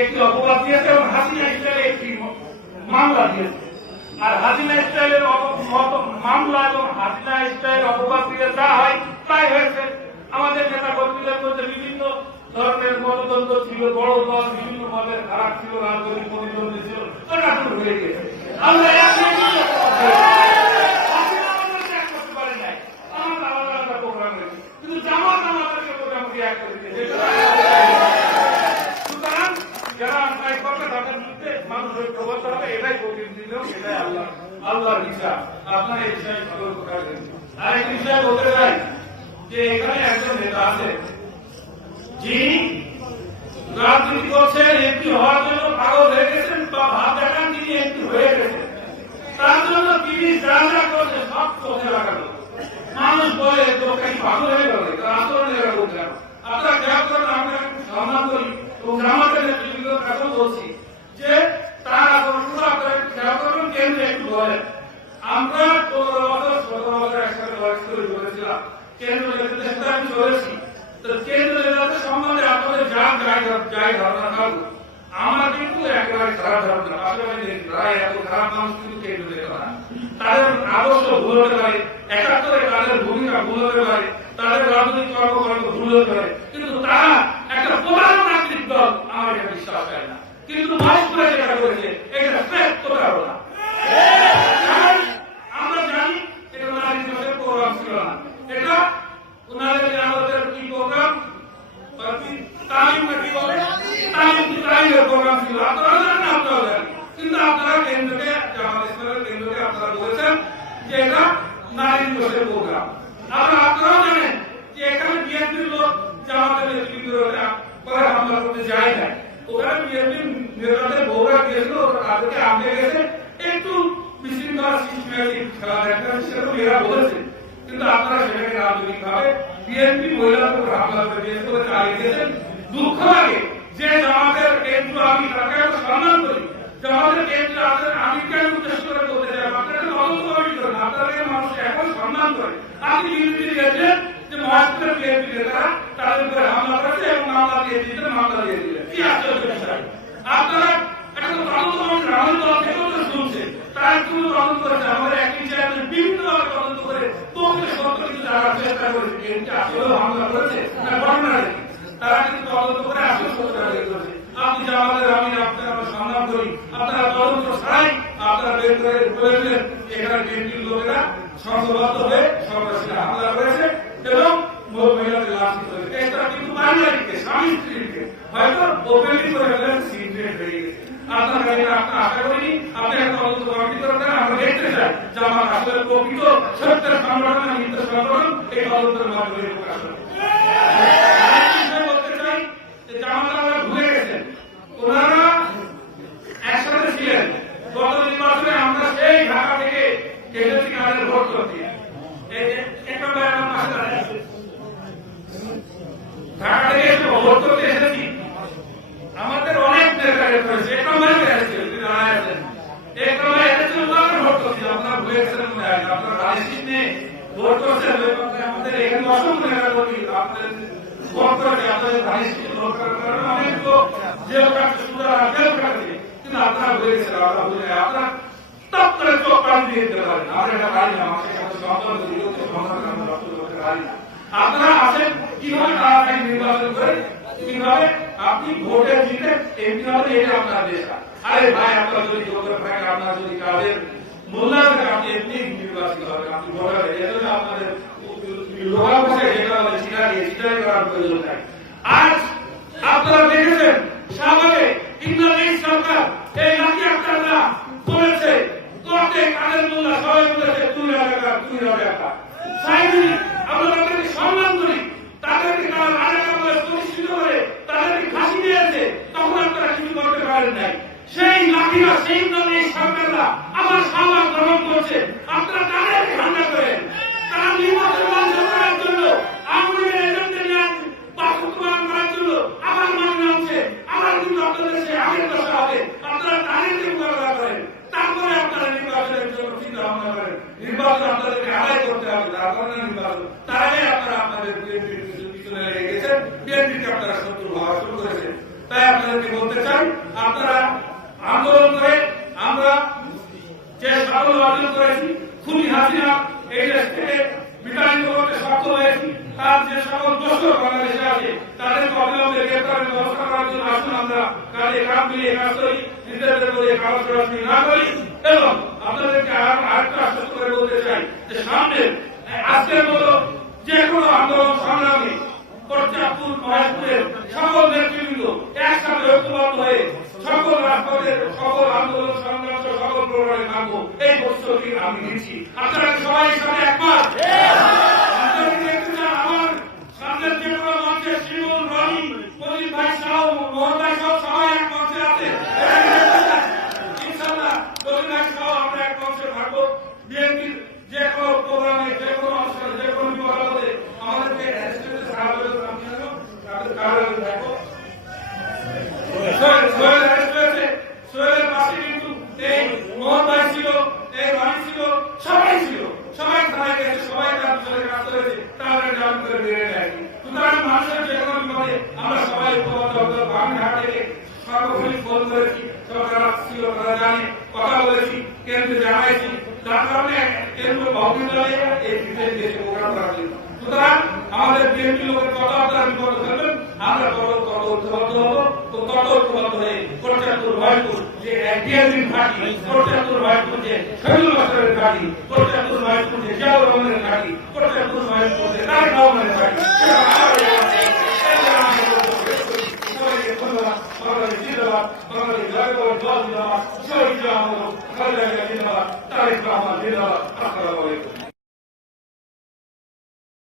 একটি অপবাদ দিয়েছে এবং হাসিনা স্টাইলে একটি মামলা দিয়েছে। আর হাসিনা অপ- মামলা এবং হাসিনা স্টাইলের অপবাদ দিলে যা হয় তাই হয়েছে। আমাদের নেতা কর্মীদের মধ্যে বিভিন্ন ধরনের মতদ্বন্দ্ব ছিল, বড় দল বিভিন্ন পদের খারাপ ছিল, রাজনৈতিক প্রতিদ্বন্দ্বী ছিল ওটা দূর হয়ে গেছে। আমরা প্রোগ্রাম। কিন্তু জামাত আমাদেরকে মোটামুটি এক করে দিয়েছে। সুতরাং যারা অন্যায় করবে আপনার রাজনীতি করছেন এমপি হওয়ার জন্য হয়ে গেছেন বা ভাব দেখান, তিনি এমপি হয়ে গেছেন। তার জন্য তিনি যা যা করছে সব চোখে লাগানো। মানুষ বলে হয়ে গেল আচরণ করেন, আমরা সম্মান করি এবং আমাদের কাছেও বলছি যে তার আচরণগুলো আপনারা একটু খেয়াল করবেন কেন্দ্রে একটু বলেন আমরা পনেরো বছর সতেরো বছর একসাথে বয়স ধারণা কিন্তু একেবারে খারাপ ধারণা পাশাপাশি মানুষ না। না। করে যেটা করেছে, এটা শ্রেষ্ঠ প্রতারণা কারণ আমরা জানি এটা নারী দিবসের প্রোগ্রাম ছিল না এটা ওনাদের যে আমাদের কি প্রোগ্রাম তালিম নাকি বলে তালিম তালিমের প্রোগ্রাম ছিল আপনারা জানেন আপনারা জানেন কিন্তু আপনারা কেন্দ্রকে জামাত ইসলামের কেন্দ্রকে আপনারা বলেছেন যে এটা নারী দিবসের প্রোগ্রাম আবার আপনারাও জানেন যে এখানে বিএনপির লোক জামাতের নেতৃত্ব করে হামলা করতে যায় না ওখানে বিএনপির নেতাদের বৌরা গিয়েছিল ওরা তাদেরকে আনতে গেছে একটু বিশৃঙ্খলা সিস্টেমেটিক খেলা দেখা সেরকম এরা বলেছে কিন্তু আপনারা সেটাকে রাজনৈতিক ভাবে বিএনপি মহিলাদের উপর হামলা করে বিশেষ করে চালিয়ে দিয়েছেন দুঃখ লাগে যে আমাদের কেন্দ্র আমি তাকে আমরা সম্মান করি যে আমাদের কেন্দ্র আমাদের আমি কেন উদ্দেশ্য করে এখন সম্মান করে। আপনি বিরোধী দিয়েছেন যে মহারাষ্ট্রের বিএনপি নেতারা তাদের উপরে হামলা করেছে এবং মামলা দিয়ে দিয়েছে, মামলা দিয়ে দিলেন কি আশ্চর্য বিষয়। আপনারা তারা কিন্তু আমাদের আমি আপনারা তদন্ত ছাড়াই আপনারা বের করে বলেছিলেন এখানে লোকেরা হয়ে হয়তো ওপেনলি করে ফেলেন সিক্রেট হয়ে গেছে। আপনার আমরা দেখতে চাই যে আমার আসলে প্রকৃত সত্যের সংগঠন এই তদন্তের মাধ্যমে প্রকাশ হবে আরেকটি বিষয় বলতে চাই যে জামাত আমরা ভুলে গেছেন ওনারা একসাথে ছিলেন গত নির্বাচনে আমরা সেই ঢাকা থেকে এসেছি আমাদের ভোট করতে এই যে একটা ভাই আমার পাশে দাঁড়িয়ে আছে। ঢাকা থেকে এসে ভোট করতে এসেছি আমাদের অনেক নেতা রয়েছে একটা ভাই এসেছিল তিনি দাঁড়ায় আছেন একটা ভাই এসেছিল ওনাকে ভোট করছি আপনারা ভুলে গেছেন মনে হয় আপনারা রাজনীতি নিয়ে ভোট করছেন ওই পক্ষে আমাদের এখানে অসংখ্য নেতা কর্মী আপনাদের কারণে অনেক লোক জেল কাটছে সুতরাং জেল কাটছে কিন্তু আপনারা ভুলে আপনারা ভুলে আপনারা টপ করে চোখ কান দিয়ে দিতে পারেন আমরা এটা পারি না আমাদের সাথে সম্পর্ক বিরুদ্ধে সংঘাত আমরা রক্ত করতে পারি না আপনারা আসেন কীভাবে তাড়াতাড়ি নির্বাচন করে কীভাবে আপনি ভোটে জিতে এমপি হবে এটা আপনার দেশ আরে ভাই আপনার যদি যোগ্য থাকে আপনার যদি কাজের মূল্যায়ন আপনি এমনি নির্বাচিত হবেন আপনি ভোটার এজন্য আপনাদের লোকাল ভাষায় যেটা বলে চিটারি চিটারি করার সাভারে সেই লাঠিরা সেই এই সরকাররা আবার সামা গ্রহণ করছে আপনারা তাদের ঠান্ডা করেন তারা নির্বাচন বন্ধ করার জন্য আমাদের এজেন্টদের বাস্তবায়ন করার জন্য আবার মানে আছে আবার কিন্তু আপনাদের সে আগের দশা হবে আপনারা তাদেরকে মোকাবেলা করেন তারপরে আপনারা চিন্তা ভাবনা করেন নির্বাচন তার আগে আপনারা আপনাদের বিএনপির পিছনে লেগে গেছেন বিএনপিকে আপনারা শত্রু হওয়া শুরু করেছেন। তাই আপনাদেরকে বলতে চাই, আপনারা আন্দোলন করে, আমরা যে কাগজ না করি, এবং আপনাদেরকে আর আরেকটা আশ্বস্ত করে বলতে চাই যে সামনে আজকের মতো যে কোনো আন্দোলন সংগ্রামে পর্যাপ্ত মহেশপুরের সকল নেতৃবৃন্দ একসাথে ঐক্যবদ্ধ হয়ে সকল রাজপথের সকল আন্দোলন সংগ্রাম সকল প্রোগ্রামে থাকব এই প্রস্তুতি আমি নিচ্ছি। আপনারা সবাই দেখতে চান আমার সামনের যে কোনো মঞ্চে শিমুল রনি, প্রদীপ ভাই সাহ, মোহন ভাই সহ সবাই এক মঞ্চে আছে ইনশাল্লাহ প্রদীপ ভাই সহ আমরা এক মঞ্চে থাকব বিএনপির যে কোনো প্রোগ্রামে যে কোনো অনুষ্ঠানে যে কোনো বিভাগে আমাদেরকে অ্যাসিস্ট্যান্টের সাহায্য করতে আমি জানো তাদের কারণে থাকব সোহেল সোহেল অ্যারেস্ট হয়েছে সোহেলের পাশে কিন্তু এই মোহন ভাই ছিল এই রানি ছিল সবাই ছিল সবাই থানায় গেছে সবাই তার পিছনে কাজ করেছে তাহলে জামিন করে বেরিয়ে নেয় সুতরাং মানুষের যে কোনো বিপদে আমরা সবাই। আমি ঢাকা থেকে সর্বক্ষণিক ফোন করেছি সরকার ছিল তারা জানে কথা বলেছি কেন্দ্রে জানাইছি যার কারণে কেন্দ্র বহুদিন এই বিশেষ দেশে প্রোগ্রাম করার জন্য সুতরাং আমাদের বিএনপি লোকের কথাবার্তা বিপদ ফেলবেন আমরা কত কত ঐক্যবদ্ধ হব তো কত ঐক্যবদ্ধ হয়ে পর্যাপ্তর ভয়পুর যে একদিন ঘাটি পর্যাপ্তর ভয়পুর যে শহীদুল বছরের ঘাটি পর্যাপ্তর ভয়পুর যে জিয়াউর রহমানের ঘাটি পর্যাপ্তর ভয়পুর যে তারেক রহমানের ঘাটি।